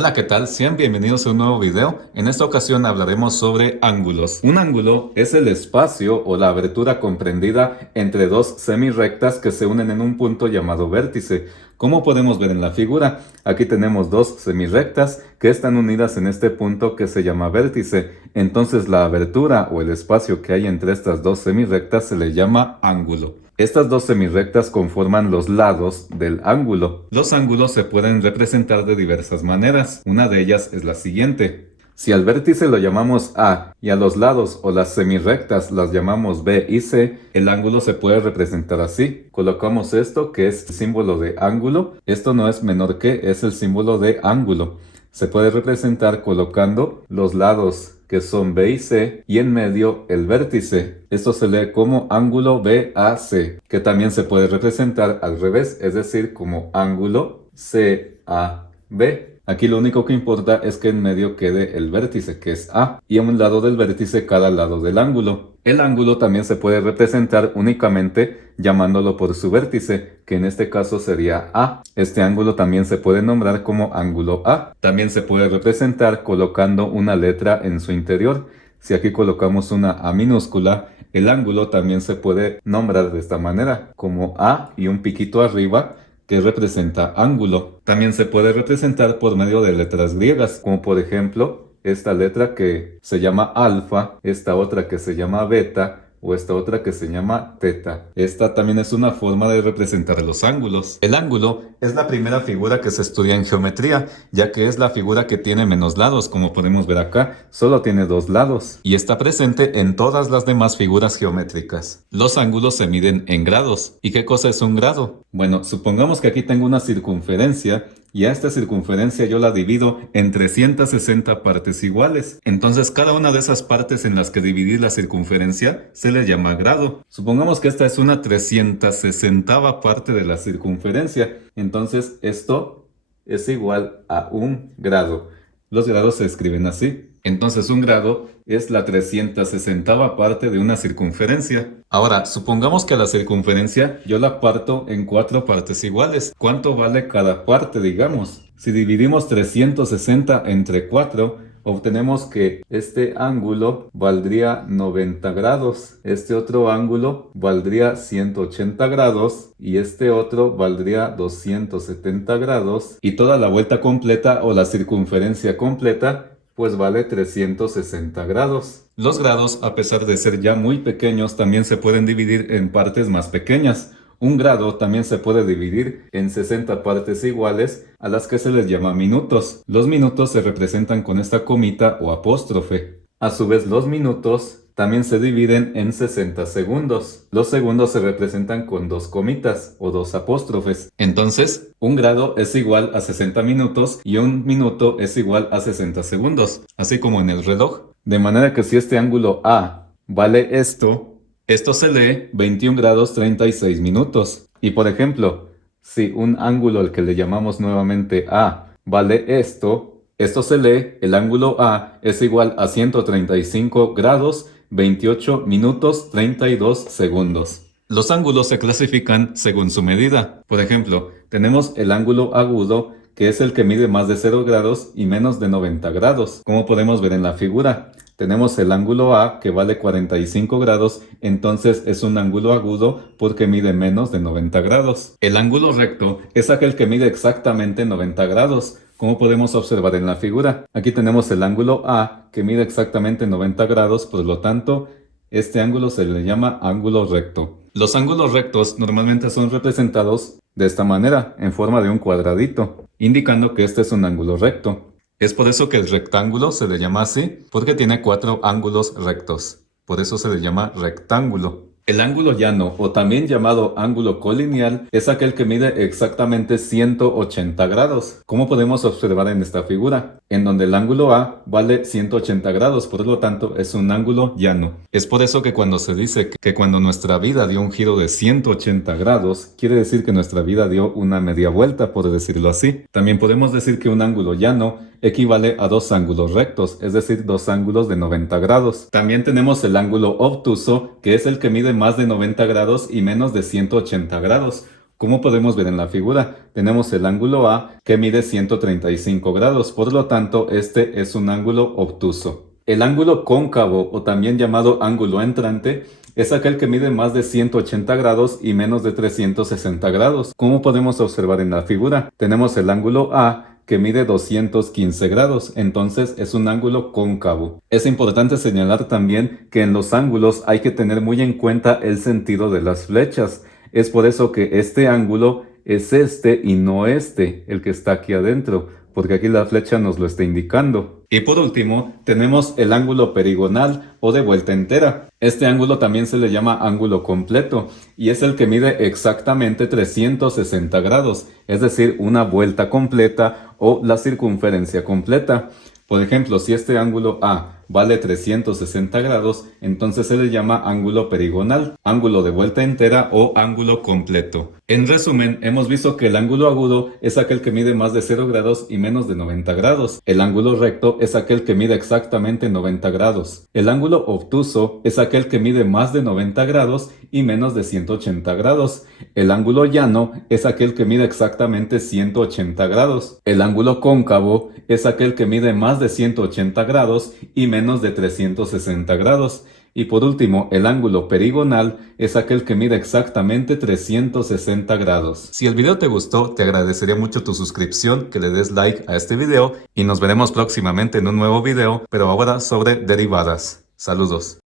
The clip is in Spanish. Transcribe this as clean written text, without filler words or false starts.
Hola, ¿qué tal? Sean bienvenidos a un nuevo video. En esta ocasión hablaremos sobre ángulos. Un ángulo es el espacio o la abertura comprendida entre dos semirrectas que se unen en un punto llamado vértice. Como podemos ver en la figura, aquí tenemos dos semirrectas que están unidas en este punto que se llama vértice. Entonces la abertura o el espacio que hay entre estas dos semirrectas se le llama ángulo. Estas dos semirrectas conforman los lados del ángulo. Los ángulos se pueden representar de diversas maneras. Una de ellas es la siguiente. Si al vértice lo llamamos A y a los lados o las semirrectas las llamamos B y C, el ángulo se puede representar así. Colocamos esto que es el símbolo de ángulo. Esto no es menor que, es el símbolo de ángulo. Se puede representar colocando los lados que son B y C, y en medio el vértice. Esto se lee como ángulo BAC, que también se puede representar al revés, es decir, como ángulo CAB. Aquí lo único que importa es que en medio quede el vértice, que es A, y a un lado del vértice cada lado del ángulo. El ángulo también se puede representar únicamente llamándolo por su vértice, que en este caso sería A. Este ángulo también se puede nombrar como ángulo A. También se puede representar colocando una letra en su interior. Si aquí colocamos una A minúscula, el ángulo también se puede nombrar de esta manera, como A y un piquito arriba, que representa ángulo. También se puede representar por medio de letras griegas, como por ejemplo esta letra que se llama alfa, esta otra que se llama beta, o esta otra que se llama teta. Esta también es una forma de representar los ángulos. El ángulo es la primera figura que se estudia en geometría, ya que es la figura que tiene menos lados, como podemos ver acá, solo tiene dos lados, y está presente en todas las demás figuras geométricas. Los ángulos se miden en grados. ¿Y qué cosa es un grado? Bueno, supongamos que aquí tengo una circunferencia, y a esta circunferencia yo la divido en 360 partes iguales. Entonces cada una de esas partes en las que dividí la circunferencia se le llama grado. Supongamos que esta es una 360ª parte de la circunferencia. Entonces esto es igual a un grado. Los grados se escriben así. Entonces un grado es la 360ª parte de una circunferencia. Ahora, supongamos que a la circunferencia yo la parto en 4 partes iguales. ¿Cuánto vale cada parte, digamos? Si dividimos 360 entre 4, obtenemos que este ángulo valdría 90 grados, este otro ángulo valdría 180 grados y este otro valdría 270 grados, y toda la vuelta completa o la circunferencia completa pues vale 360 grados. Los grados, a pesar de ser ya muy pequeños, también se pueden dividir en partes más pequeñas. Un grado también se puede dividir en 60 partes iguales, a las que se les llama minutos. Los minutos se representan con esta comita o apóstrofe. A su vez, los minutos también se dividen en 60 segundos. Los segundos se representan con dos comitas o dos apóstrofes. Entonces, un grado es igual a 60 minutos y un minuto es igual a 60 segundos, así como en el reloj. De manera que si este ángulo A vale esto se lee 21 grados 36 minutos. Y por ejemplo, si un ángulo al que le llamamos nuevamente A vale esto se lee, el ángulo A es igual a 135 grados 28 minutos 32 segundos. Los ángulos se clasifican según su medida. Por ejemplo, tenemos el ángulo agudo, que es el que mide más de 0 grados y menos de 90 grados, como podemos ver en la figura. Tenemos el ángulo A, que vale 45 grados, entonces es un ángulo agudo porque mide menos de 90 grados. El ángulo recto es aquel que mide exactamente 90 grados, como podemos observar en la figura. Aquí tenemos el ángulo A, que mide exactamente 90 grados, por lo tanto, este ángulo se le llama ángulo recto. Los ángulos rectos normalmente son representados de esta manera, en forma de un cuadradito, indicando que este es un ángulo recto. Es por eso que el rectángulo se le llama así, porque tiene 4 ángulos rectos. Por eso se le llama rectángulo. El ángulo llano, o también llamado ángulo colineal, es aquel que mide exactamente 180 grados, como podemos observar en esta figura, en donde el ángulo A vale 180 grados, por lo tanto es un ángulo llano. Es por eso que cuando se dice que cuando nuestra vida dio un giro de 180 grados, quiere decir que nuestra vida dio una media vuelta, por decirlo así. También podemos decir que un ángulo llano equivale a dos ángulos rectos, es decir, dos ángulos de 90 grados. También tenemos el ángulo obtuso, que es el que mide más de 90 grados y menos de 180 grados. Como podemos ver en la figura, tenemos el ángulo A que mide 135 grados, por lo tanto este es un ángulo obtuso. El ángulo cóncavo, o también llamado ángulo entrante, es aquel que mide más de 180 grados y menos de 360 grados. Como podemos observar en la figura, tenemos el ángulo A que mide 215 grados, entonces es un ángulo cóncavo. Es importante señalar también que en los ángulos hay que tener muy en cuenta el sentido de las flechas. Es por eso que este ángulo es este y no este, el que está aquí adentro, porque aquí la flecha nos lo está indicando. Y por último, tenemos el ángulo perigonal o de vuelta entera. Este ángulo también se le llama ángulo completo y es el que mide exactamente 360 grados, es decir, una vuelta completa o la circunferencia completa. Por ejemplo, si este ángulo A vale 360 grados, entonces se le llama ángulo perigonal, ángulo de vuelta entera o ángulo completo. En resumen, hemos visto que el ángulo agudo es aquel que mide más de 0 grados y menos de 90 grados. El ángulo recto es aquel que mide exactamente 90 grados. El ángulo obtuso es aquel que mide más de 90 grados y menos de 180 grados. El ángulo llano es aquel que mide exactamente 180 grados. El ángulo cóncavo es aquel que mide más de 180 grados y menos de 360 grados. Y por último, el ángulo perigonal es aquel que mide exactamente 360 grados. Si el video te gustó, te agradecería mucho tu suscripción, que le des like a este video y nos veremos próximamente en un nuevo video, pero ahora sobre derivadas. Saludos.